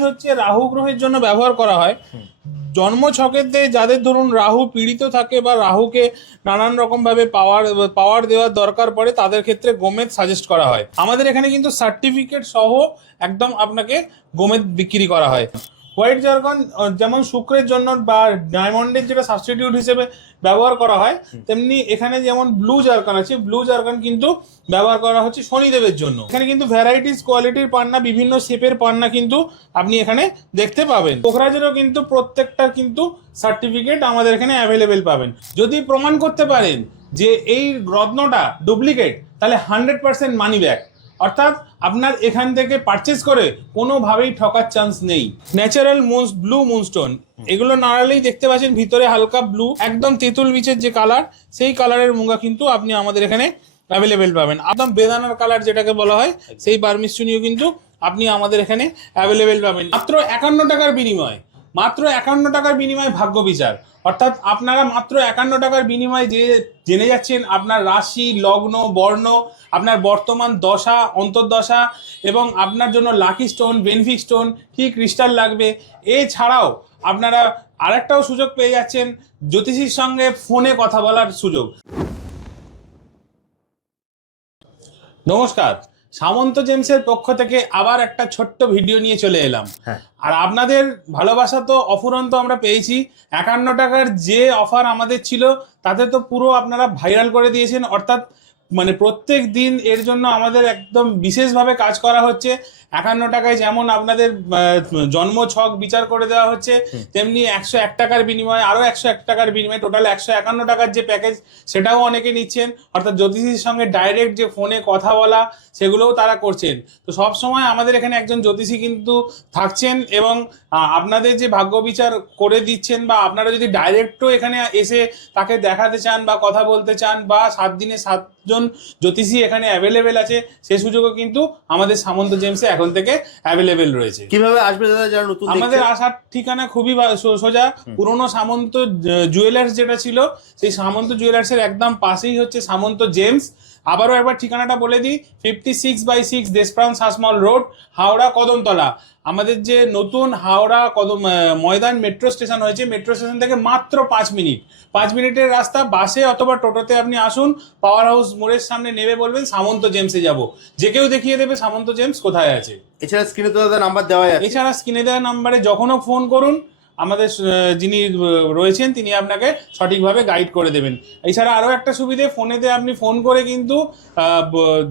গোমেদ হচ্ছে রাহু গ্রহের জন্য ব্যবহার করা হয়। জন্ম ছকেতে যাদের ধরুন রাহু পীড়িত থাকে বা রাহুকে নানান রকম ভাবে পাওয়ার দেওয়ার দরকার পড়ে, তাদের ক্ষেত্রে গোমেদ সাজেস্ট করা হয়। আমাদের এখানে কিন্তু সার্টিফিকেট সহ একদম আপনাকে গোমেদ বিক্রি করা হয়। হোয়াইট জারগন যেমন শুক্রের জন্য বা ডায়মন্ডের যেটা সাবস্টিটিউট হিসেবে ব্যবহার করা হয়, তেমনি এখানে যেমন ব্লু জারগন আছে, ব্লু জারগন কিন্তু ব্যবহার করা হচ্ছে শনিদেবের জন্য। এখানে কিন্তু ভ্যারাইটিস কোয়ালিটির পান্না, বিভিন্ন শেপের পান্না কিন্তু আপনি এখানে দেখতে পাবেন। পোখরাজেরও কিন্তু প্রত্যেকটা কিন্তু সার্টিফিকেট আমাদের এখানে অ্যাভেলেবেল পাবেন। যদি প্রমাণ করতে পারেন যে এই রত্নটা ডুপ্লিকেট, তাহলে 100% মানি ব্যাক, অর্থাৎ আপনার এখান থেকে পারচেজ করে কোনোভাবেই ঠকার চান্স নেই। ন্যাচারাল ব্লু মুনস্টোন, এগুলো নাড়ালেই দেখতে পাচ্ছেন ভিতরে হালকা ব্লু, একদম তেঁতুল বিচের যে কালার, সেই কালারের মুঙ্গা কিন্তু আপনি আমাদের এখানে অ্যাভেলেবেল পাবেন। একদম বেদানার কালার যেটাকে বলা হয়, সেই বার্মিস্টুনিও কিন্তু আপনি আমাদের এখানে অ্যাভেলেবেল পাবেন। মাত্র 51 টাকার বিনিময়, মাত্র 51 টাকার বিনিময়ে ভাগ্য বিচার, অর্থাৎ আপনারা মাত্র 51 টাকার বিনিময়ে যে জেনে যাচ্ছেন আপনার রাশি, লগ্ন, বর্ণ, আপনার বর্তমান দশা, অন্তর্দশা এবং আপনার জন্য লাকি স্টোন, বেনিফিক স্টোন, কি ক্রিস্টাল লাগবে। এছাড়াও আপনারা আরেকটাও সুযোগ পেয়ে যাচ্ছেন, জ্যোতিষীর সঙ্গে ফোনে কথা বলার সুযোগ। নমস্কার, সামন্ত জেমসের পক্ষ থেকে আবার একটা ছোট্ট ভিডিও নিয়ে চলে এলাম। আর আপনাদের ভালোবাসা তো অফুরন্ত আমরা পেয়েছি। 51 টাকার যে অফার আমাদের ছিল তাতে তো পুরো আপনারা ভাইরাল করে দিয়েছেন, অর্থাৎ মানে প্রত্যেক দিন এর জন্য আমাদের একদম বিশেষভাবে কাজ করা হচ্ছে। 51 টাকায় যেমন আপনাদের জন্ম ছক বিচার করে দেওয়া হচ্ছে, তেমনি 101 টাকার বিনিময়ে আরো 101 টাকার বিনিময়ে টোটাল 151 টাকার যে প্যাকেজ, সেটাও অনেকে নিচ্ছেন। অর্থাৎ জ্যোতিষীর সঙ্গে ডাইরেক্ট যে ফোনে কথা বলা, সেগুলোও তারা করছেন। তো সব সময় আমাদের এখানে একজন জ্যোতিষী কিন্তু থাকছেন এবং আপনাদের যে ভাগ্য বিচার করে দিচ্ছেন, বা আপনারা যদি ডাইরেক্টও এখানে এসে তাকে দেখাতে চান বা কথা বলতে চান, বা 7 দিনে 7 জন জ্যোতিষী এখানে অ্যাভেলেবেল আছে, সে সুযোগও কিন্তু আমাদের সামন্ত জেমসে এখন থেকে অ্যাভেলেবেল রয়েছে। কিভাবে আসবে দাদা যারা নতুন? আমাদের আসার ঠিকানা খুবই সোজা। পুরনো সামন্ত জুয়েলার্স যেটা ছিল, সেই সামন্ত জুয়েলার্সের একদম পাশেই হচ্ছে সামন্ত জেমস। আবারও একবার ঠিকানাটা বলে দিই, 56/6 দেশপ্রাণ শাসমল রোড, হাওড়া কদমতলা। আমাদের যে নতুন হাওড়া ময়দান মেট্রো স্টেশন হয়েছে, মেট্রো স্টেশন থেকে মাত্র 5 মিনিটের রাস্তা। বাসে অথবা টোটোতে আপনি আসুন, পাওয়ার হাউস মোড়ের সামনে নেমে বলবেন সামন্ত জেমসে যাব, যে কেউ দেখিয়ে দেবে সামন্ত জেমস কোথায় আছে। এছাড়া স্ক্রিনে তো দাদা নাম্বার দেওয়া আছে, এছাড়া স্ক্রিনে দেওয়া নাম্বারে যখনও ফোন করুন, আমাদের যিনি রয়েছেন তিনি আপনাকে সঠিকভাবে গাইড করে দেবেন। এছাড়া আরও একটা সুবিধে, ফোনেতে আপনি ফোন করে কিন্তু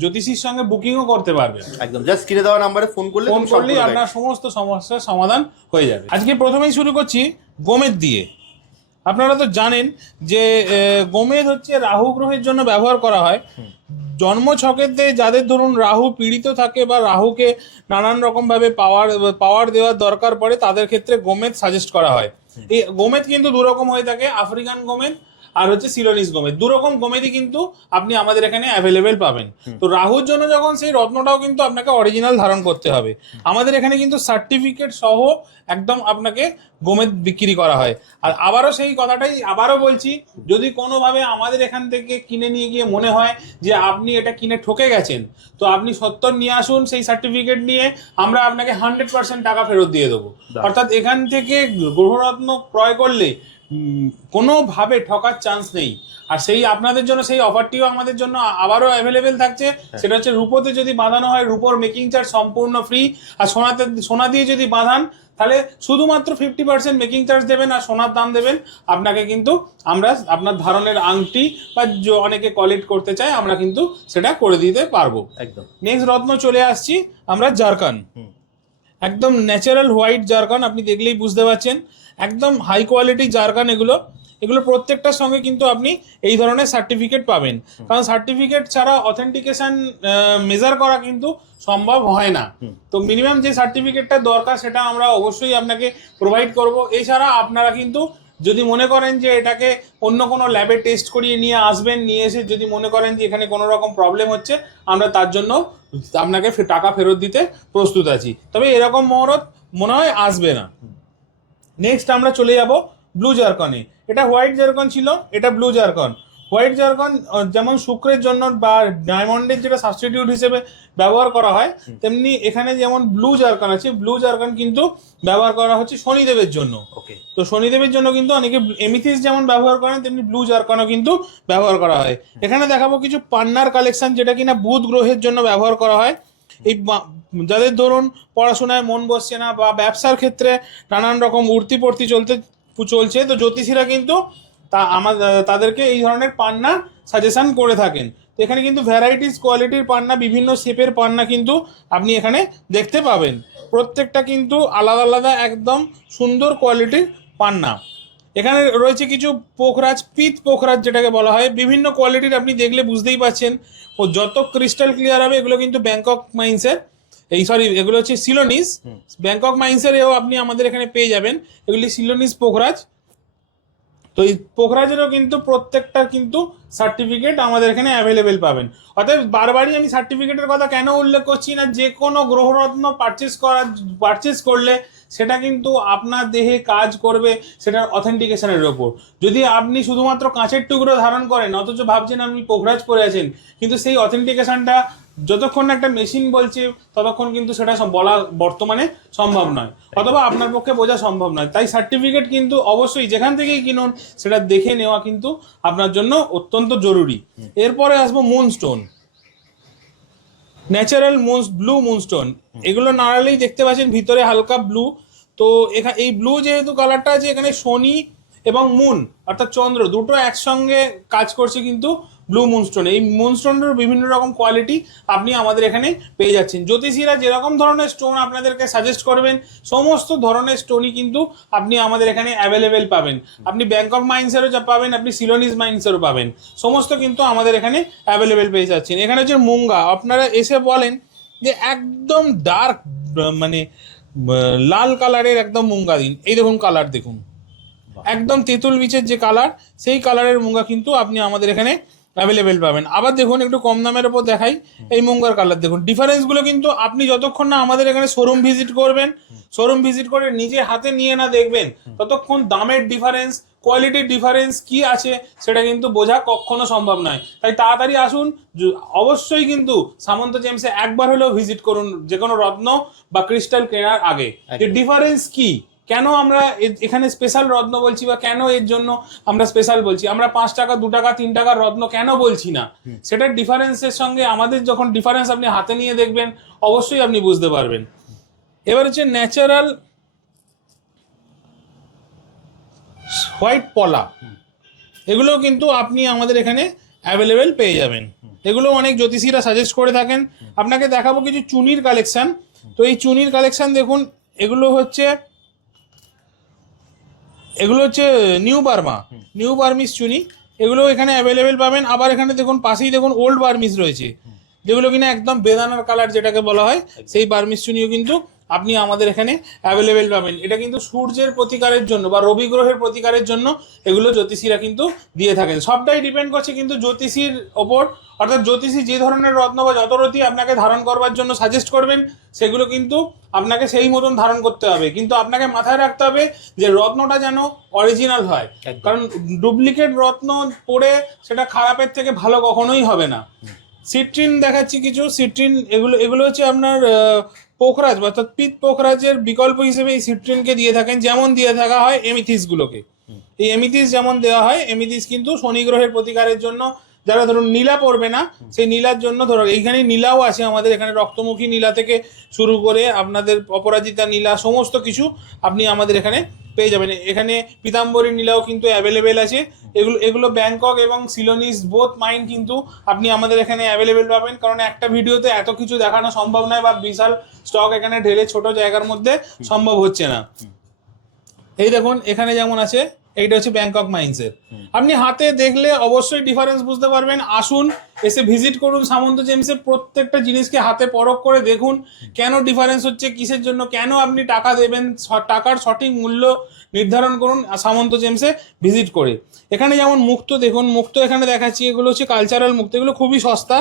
জ্যোতিষীর সঙ্গে বুকিংও করতে পারবেন। একদম জাস্ট স্ক্রিনে দেওয়া নাম্বারে ফোন করলেই আপনার সমস্ত সমস্যার সমাধান হয়ে যাবে। আজকে প্রথমেই শুরু করছি গোমেদ দিয়ে। আপনারা তো জানেন যে গোমেদ হচ্ছে রাহু গ্রহের জন্য ব্যবহার করা হয়। জন্ম ছকেতে যাদের ধরুন রাহু পীড়িত থাকে বা রাহুকে নানান রকম ভাবে পাওয়ার দেওয়ার দরকার পড়ে, তাদের ক্ষেত্রে গোমেদ সাজেস্ট করা হয়। এই গোমেদ কিন্তু দুরকম হয়ে থাকে, আফ্রিকান গোমেদ আর হচ্ছে সিলোনিস গোমেদ। দুরকম গোমেদই কিন্তু আপনি আমাদের এখানে অ্যাভেলেবেল পাবেন। তো রাহুর জন্য যখন সেই রত্নটাও কিন্তু আপনাকে অরিজিনাল ধারণ করতে হবে। আমাদের এখানে কিন্তু সার্টিফিকেট সহ একদম আপনাকে গোমেদ বিক্রি করা হয়। আর আবারও সেই কথাটাই আবারও বলছি, যদি কোনোভাবে আমাদের এখান থেকে কিনে নিয়ে গিয়ে মনে হয় যে আপনি এটা কিনে ঠকে গেছেন, তো আপনি 70 নিয়ে আসুন সেই সার্টিফিকেট নিয়ে, আমরা আপনাকে 100% টাকা ফেরত দিয়ে দেবো। অর্থাৎ এখান থেকে গ্রহরত্ন ক্রয় করলে কোনোভাবে ঠকার চান্স নেই। আর সেই আপনাদের জন্য সেই অফারটিও আমাদের জন্য আবারও অ্যাভেলেবেল থাকছে। সেটা হচ্ছে রূপোতে যদি বাঁধানো হয়, রূপোর মেকিং চার্জ সম্পূর্ণ ফ্রি। আর সোনা দিয়ে যদি বাঁধান, তাহলে শুধুমাত্র 50% মেকিং চার্জ দেবেন আর সোনার দাম দেবেন। আপনাকে কিন্তু আমরা আপনার ধারণের আংটি বা অনেকে কালেক্ট করতে চায়, আমরা কিন্তু সেটা করে দিতে পারবো। একদম। নেক্সট রত্ন চলে আসছি আমরা জারকান। একদম ন্যাচারাল হোয়াইট জারকান, আপনি দেখলেই বুঝতে পারছেন, একদম হাই কোয়ালিটি জারকান। এগুলো প্রত্যেকটার সঙ্গে কিন্তু আপনি এই ধরনের সার্টিফিকেট পাবেন, কারণ সার্টিফিকেট ছাড়া অথেন্টিকেশন মেজার করা কিন্তু সম্ভব হয় না। তো মিনিমাম যে সার্টিফিকেটটা দরকার সেটা আমরা অবশ্যই আপনাকে প্রোভাইড করব। এছাড়া আপনারা কিন্তু যদি মনে করেন যে এটাকে অন্য কোনো ল্যাবে টেস্ট করিয়ে নিয়ে আসবেন, নিয়ে এসে যদি মনে করেন যে এখানে কোনো রকম প্রবলেম হচ্ছে, আমরা তার জন্য আপনাকে টাকা ফেরত দিতে প্রস্তুত আছি। তবে এরকম মহরত মনে হয় আসবে না। নেক্সট আমরা চলে যাব ব্লু জারকনে। এটা হোয়াইট জারকন ছিল, এটা ব্লু জারকন। হোয়াইট জারকন যেমন শুক্রের জন্য বা ডায়মন্ডের যেটা সাবস্টিটিউট হিসেবে ব্যবহার করা হয়, তেমনি এখানে যেমন ব্লু জারকন আছে, ব্লু জারকন কিন্তু ব্যবহার করা হচ্ছে শনিদেবের জন্য। ওকে। তো শনিদেবের জন্য কিন্তু অনেকে এমিথিস যেমন ব্যবহার করেন, তেমনি ব্লু জারকনও কিন্তু ব্যবহার করা হয়। এখানে দেখাবো কিছু পান্নার কালেকশন, যেটা কিনা বুধ গ্রহের জন্য ব্যবহার করা হয়। এই যাদের ধরুন পড়াশোনায় মন বসছে না বা ব্যবসার ক্ষেত্রে নানান রকম উঠতি পড়তি চলছে, তো জ্যোতিষীরা কিন্তু তাদেরকে এই ধরনের পান্না সাজেশন করে থাকেন। তো এখানে কিন্তু ভ্যারাইটিস কোয়ালিটির পান্না, বিভিন্ন শেপের পান্না কিন্তু আপনি এখানে দেখতে পাবেন। প্রত্যেকটা কিন্তু আলাদা আলাদা একদম সুন্দর কোয়ালিটির পান্না। এখানে রয়েছে কিছু পোখরাজ, পিত পোখরাজ যেটাকে বলা হয়, বিভিন্ন কোয়ালিটির। আপনি দেখলে বুঝতেই পারছেন, ও যত ক্রিস্টাল ক্লিয়ার হবে। এগুলো কিন্তু ব্যাংকক মাইন্সের, এগুলো হচ্ছে সিলোনিস। ব্যাংকক মাইন্সের এও আপনি আমাদের এখানে পেয়ে যাবেন। এগুলি সিলোনিস পোখরাজ। তো এই পোখরাজেরও কিন্তু প্রত্যেকটা কিন্তু সার্টিফিকেট আমাদের এখানে অ্যাভেলেবেল পাবেন। অতএব বারবারই আমি সার্টিফিকেটের কথা কেন উল্লেখ করছি না, যে কোনো গ্রহরত্ন পারচেস করলে সেটা কিন্তু আপনার দেহে কাজ করবে সেটার অথেন্টিকেশনের ওপর। যদি আপনি শুধুমাত্র কাঁচের টুকরো ধারণ করেন, অথচ ভাবছেন আপনি পোখরাজ পরে আছেন, কিন্তু সেই অথেন্টিকেশনটা যতক্ষণ না একটা মেশিন বলছে ততক্ষণ কিন্তু সেটা বলা বর্তমানে সম্ভব নয়, অথবা আপনার পক্ষে বোঝা সম্ভব নয়। তাই সার্টিফিকেট কিন্তু অবশ্যই যেখান থেকেই কিনুন সেটা দেখে নেওয়া কিন্তু আপনার জন্য অত্যন্ত জরুরি। এরপরে আসবো মুনস্টোন, ন্যাচারাল ব্লু মুনস্টোন। এগুলো নাড়ালেই দেখতে পাচ্ছেন ভিতরে হালকা ব্লু। তো এখানে এই ব্লু যেহেতু কালারটা আছে, এখানে শনি এবং মুন অর্থাৎ চন্দ্র দুটো একসঙ্গে কাজ করছে কিন্তু ব্লু মুনস্টোন। এই মুনস্টোনের বিভিন্ন রকম কোয়ালিটি আপনি আমাদের এখানে পেয়ে যাচ্ছেন। জ্যোতিষীরা যেরকম ধরনের স্টোন আপনাদেরকে সাজেস্ট করবেন, সমস্ত ধরনের স্টোনই কিন্তু আপনি আমাদের এখানে অ্যাভেলেবেল পাবেন। আপনি ব্যাংকক মাইন্সেরও পাবেন, আপনি সিলোনিস মাইন্সেরও পাবেন, সমস্ত কিন্তু আমাদের এখানে অ্যাভেলেবেল পেয়ে যাচ্ছেন। এখানে হচ্ছে মুঙ্গা। আপনারা এসে বলেন যে একদম ডার্ক, মানে লাল কালারের একদম মুঙ্গা দিন। এই দেখুন কালার দেখুন, একদম তেঁতুল বিচের যে কালার, সেই কালারের মুঙ্গা কিন্তু আপনি আমাদের এখানে অ্যাভেলেবেল পাবেন। আবার দেখুন একটু কম দামের ওপর দেখাই, এই মুঙ্গার কালার দেখুন। ডিফারেন্সগুলো কিন্তু আপনি যতক্ষণ না আমাদের এখানে শোরুম ভিজিট করবেন, শোরুম ভিজিট করে নিজে হাতে নিয়ে না দেখবেন, ততক্ষণ দামের ডিফারেন্স, কোয়ালিটির ডিফারেন্স কি আছে সেটা কিন্তু বোঝা কখনো সম্ভব নয়। তাই তাড়াতাড়ি আসুন, অবশ্যই কিন্তু সামন্ত জেমসে একবার হলেও ভিজিট করুন যে কোনো রত্ন বা ক্রিস্টাল কেনার আগে। যে ডিফারেন্স কি, কেন আমরা এখানে স্পেশাল রত্ন বলছি, বা কেন এর জন্য আমরা স্পেশাল বলছি, আমরা 5 টাকা 2 টাকা 3 টাকার রত্ন কেন বলছি না, সেটার ডিফারেন্সের সঙ্গে আমাদের যখন ডিফারেন্স আপনি হাতে নিয়ে দেখবেন, অবশ্যই আপনি বুঝতে পারবেন। এবার হচ্ছে ন্যাচারাল হোয়াইট পলা, এগুলো কিন্তু আপনি আমাদের এখানে অ্যাভেলেবেল পেয়ে যাবেন। এগুলো অনেক জ্যোতিষীরা সাজেস্ট করে থাকেন। আপনাকে দেখাবো কিছু চুনির কালেকশন। তো এই চুনির কালেকশন দেখুন, এগুলো হচ্ছে নিউ বার্মিস চুনি। এগুলো এখানে অ্যাভেলেবেল পাবেন। আবার এখানে দেখুন পাশেই দেখুন ওল্ড বার্মিস রয়েছে, যেগুলো কিনা একদম বেদানার কালার যেটাকে বলা হয়, সেই বার্মিস চুনিও কিন্তু আপনি আমাদের এখানে অ্যাভেলেবেল পাবেন। এটা কিন্তু সূর্যের প্রতিকারের জন্য বা রবি গ্রহের প্রতিকারের জন্য এগুলো জ্যোতিষীরা কিন্তু দিয়ে থাকেন। সবটাই ডিপেন্ড করছে কিন্তু জ্যোতিষীর ওপর, অর্থাৎ জ্যোতিষী যে ধরনের রত্ন বা যতরতি আপনাকে ধারণ করবার জন্য সাজেস্ট করবেন, সেগুলো কিন্তু আপনাকে সেই মতন ধারণ করতে হবে। কিন্তু আপনাকে মাথায় রাখতে হবে যে রত্নটা যেন অরিজিনাল হয়, কারণ ডুপ্লিকেট রত্ন পড়ে সেটা খারাপের থেকে ভালো কখনোই হবে না। সিট্রিন দেখাচ্ছি কিছু সিট্রিন। এগুলো হচ্ছে আপনার পোখরাজ অর্থাৎ পিত পোখরাজের বিকল্প হিসেবে এই সিট্রিনকে দিয়ে থাকেন, যেমন দিয়ে থাকা হয় এমিথিসগুলোকে। এই এমিথিস যেমন দেওয়া হয়, এমিথিস কিন্তু শনি গ্রহের প্রতিকারের জন্য, যারা ধরুন নীলা পড়বে না সেই নীলার জন্য, ধরো এইখানে নীলাও আছে আমাদের এখানে, রক্তমুখী নীলা থেকে শুরু করে আপনাদের অপরাজিতা নীলা, সমস্ত কিছু আপনি আমাদের এখানে পেয়ে যাবেন। এখানে পীতাম্বরী নীলাও কিন্তু অ্যাভেলেবেল আছে। এগুলো ব্যাংকক এবং সিলোনিস বোথ মাইন কিন্তু আপনি আমাদের এখানে অ্যাভেলেবেল পাবেন, কারণ একটা ভিডিওতে এত কিছু দেখানো সম্ভব নয়, বা বিশাল স্টক এখানে ঢেলে ছোট জায়গার মধ্যে সম্ভব হচ্ছে না। এই দেখুন এখানে যেমন আছে, এইটা হচ্ছে ব্যাংকক মাইন্সের। আপনি হাতে দেখলে অবশ্যই ডিফারেন্স বুঝতে পারবেন। আসুন, এসে ভিজিট করুন সামন্ত জেমসের, প্রত্যেকটা জিনিসকে হাতে পরখ করে দেখুন কেন ডিফারেন্স হচ্ছে, কিসের জন্য, কেন আপনি টাকা দেবেন, টাকার সঠিক মূল্য নির্ধারণ করুন সামন্ত জেমসে ভিজিট করে। এখানে যেমন মুক্তো দেখুন, মুক্তো এখানে দেখাচ্ছি, এগুলো হচ্ছে কালচারাল মুক্তো। এগুলো খুবই সস্তা,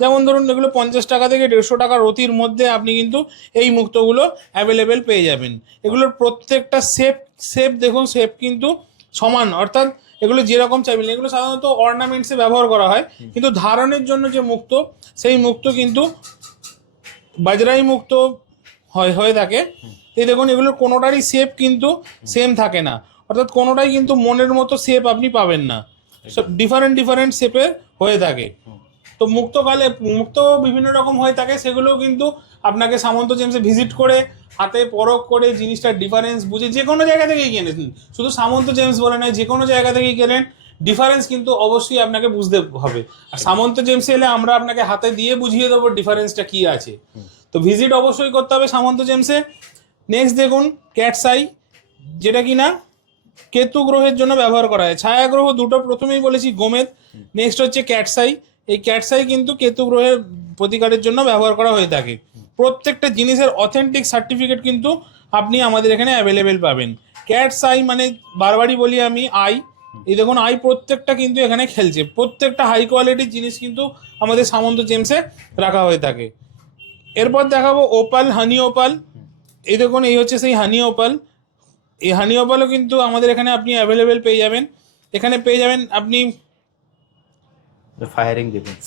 যেমন ধরুন এগুলো 50 টাকা থেকে 150 টাকা রতির মধ্যে আপনি কিন্তু এই মুক্তগুলো অ্যাভেলেবেল পেয়ে যাবেন। এগুলোর প্রত্যেকটা শেপ দেখুন, শেপ কিন্তু সমান, অর্থাৎ এগুলো যেরকম চাইবেন, এগুলো সাধারণত অর্নামেন্টসে ব্যবহার করা হয়, কিন্তু ধারণের জন্য যে মুক্ত, সেই মুক্ত কিন্তু বাজরাই মুক্ত হয়ে থাকে। এই দেখুন এগুলোর কোনোটারই শেপ কিন্তু সেম থাকে না, অর্থাৎ কোনোটাই কিন্তু মনের মতো শেপ আপনি পাবেন না, সব ডিফারেন্ট শেপের হয়ে থাকে। তো মুক্ত বিভিন্ন রকম হয়ে থাকে, সেগুলো কিন্তু আপনাকে সামন্ত জেমসে ভিজিট করে হাতে পরখ করে জিনিসটার ডিফারেন্স বুঝে যে কোনো জায়গা থেকেই কেনেন, শুধু সামন্ত জেমস বলে নয়, যে কোনো জায়গা থেকেই কেনেন, ডিফারেন্স কিন্তু অবশ্যই আপনাকে বুঝতে হবে। আর সামন্ত জেমসে এলে আমরা আপনাকে হাতে দিয়ে বুঝিয়ে দেবো ডিফারেন্সটা কি আছে। তো ভিজিট অবশ্যই করতে হবে সামন্ত জেমসে। নেক্সট দেখুন ক্যাটস আই, যেটা কিনা কেতু গ্রহের জন্য ব্যবহার করা হয়। ছায়া গ্রহ দুটো প্রথমেই বলেছি গোমেদ, নেক্সট হচ্ছে ক্যাটস আই। এই ক্যাটস আই কিন্তু কেতু গ্রহের প্রতিকারের জন্য ব্যবহার করা হয়ে থাকে। প্রত্যেকটা জিনিসের অথেন্টিক সার্টিফিকেট কিন্তু আপনি আমাদের এখানে অ্যাভেলেবেল পাবেন। ক্যাটস আই মানে বারবারই বলি আমি আই, এই দেখুন আই প্রত্যেকটা কিন্তু এখানে খেলছে, প্রত্যেকটা হাই কোয়ালিটির জিনিস কিন্তু আমাদের সামন্ত জেমসে রাখা হয়ে থাকে। এরপর দেখাবো ওপাল, হানি ওপাল। এই দেখুন এই হচ্ছে সেই হানি ওপাল। এই হানি ওপালও কিন্তু আমাদের এখানে আপনি অ্যাভেলেবেল পেয়ে যাবেন। এখানে পেয়ে যাবেন আপনি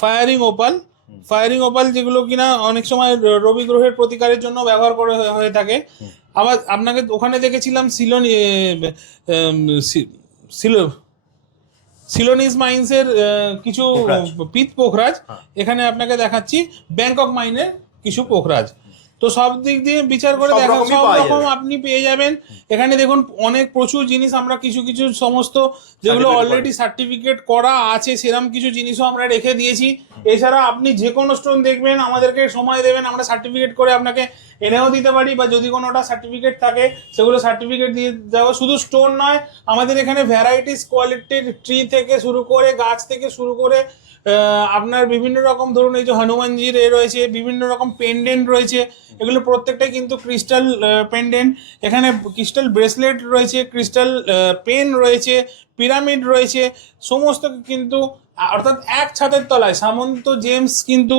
ফায়ারিং ওপাল, যেগুলো কিনা অনেক সময় রবি গ্রহের প্রতিকারের জন্য ব্যবহার করা হয়ে থাকে। আবার আপনাকে ওখানে দেখেছিলাম সিলোনিস মাইন্সের কিছু পিত পোখরাজ, এখানে আপনাকে দেখাচ্ছি ব্যাংকক মাইনের কিছু পোখরাজ। তো সব দিক দিয়ে বিচার করে দেখা সব রকম আপনি পেয়ে যাবেন এখানে। দেখুন অনেক প্রচুর জিনিস আমরা কিছু সমস্ত যেগুলো অলরেডি সার্টিফিকেট করা আছে সেরকম কিছু জিনিসও আমরা রেখে দিয়েছি। এছাড়া আপনি যে কোনো স্টোন দেখবেন, আমাদেরকে সময় দেবেন, আমরা সার্টিফিকেট করে আপনাকে এনেও দিতে পারি, বা যদি কোনোটা সার্টিফিকেট থাকে সেগুলো সার্টিফিকেট দিয়ে দেওয়া। শুধু স্টোন নয়, আমাদের এখানে ভ্যারাইটিস কোয়ালিটির ট্রি থেকে শুরু করে গাছ থেকে শুরু করে আপনার বিভিন্ন রকম ধরুন এই যে হনুমানজির রয়েছে, বিভিন্ন রকম পেন্ডেন্ট রয়েছে, এগুলো প্রত্যেকটাই কিন্তু ক্রিস্টাল পেন্ডেন্ট। এখানে ক্রিস্টাল ব্রেসলেট রয়েছে, ক্রিস্টাল পেন রয়েছে, পিরামিড রয়েছে, সমস্ত কিন্তু অর্থাৎ এক ছাদের তলায় সামন্ত জেমস কিন্তু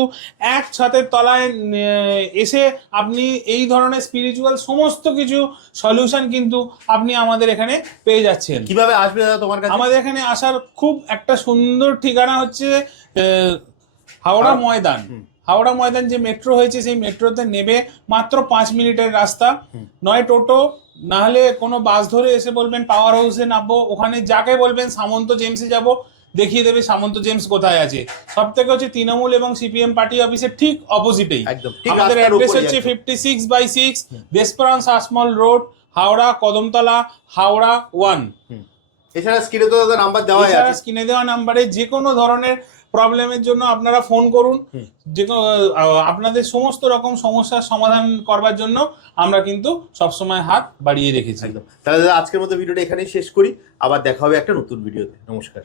এক ছাদের তলায় এসে আপনি এই ধরনের স্পিরিচুয়াল সমস্ত কিছু সলিউশন কিন্তু আপনি আমাদের এখানে পেয়ে যাচ্ছেন। কিভাবে আসবে দাদা তোমার কাছে? আমাদের এখানে আসার খুব একটা সুন্দর ঠিকানা হচ্ছে হাওড়া ময়দান যে মেট্রো হয়েছে সেই মেট্রোতে নেবে মাত্র 5 মিনিটের রাস্তা, নয় টোটো না হলে কোনো বাস ধরে এসে বলবেন পাওয়ার হাউসে নামবো, ওখানে যাকে বলবেন সামন্ত জেমসে যাব, দেখিয়ে দেবে সামন্ত জেমস কোথায় আছে। সব থেকে হচ্ছে তৃণমূল এবং সিপিএম পার্টি অফিসের ঠিক অপোজিটেই আমাদের অ্যাড্রেস হচ্ছে 56/6 দেশপ্রাণ শাসমল রোড, হাওড়া কদমতলা, হাওড়া 1। এছাড়া স্ক্রিনে তো দাদা নাম্বার দেওয়া আছে, স্ক্রিনে দেওয়া নাম্বারে যে কোনো ধরনের প্রবলেমের জন্য আপনারা ফোন করুন, যে আপনাদের সমস্ত রকম সমস্যার সমাধান করবার জন্য আমরা কিন্তু সবসময় হাত বাড়িয়ে রেখেছি। তাহলে দাদা আজকের মতো ভিডিওটা এখানেই শেষ করি, আবার দেখা হবে একটা নতুন ভিডিওতে। নমস্কার।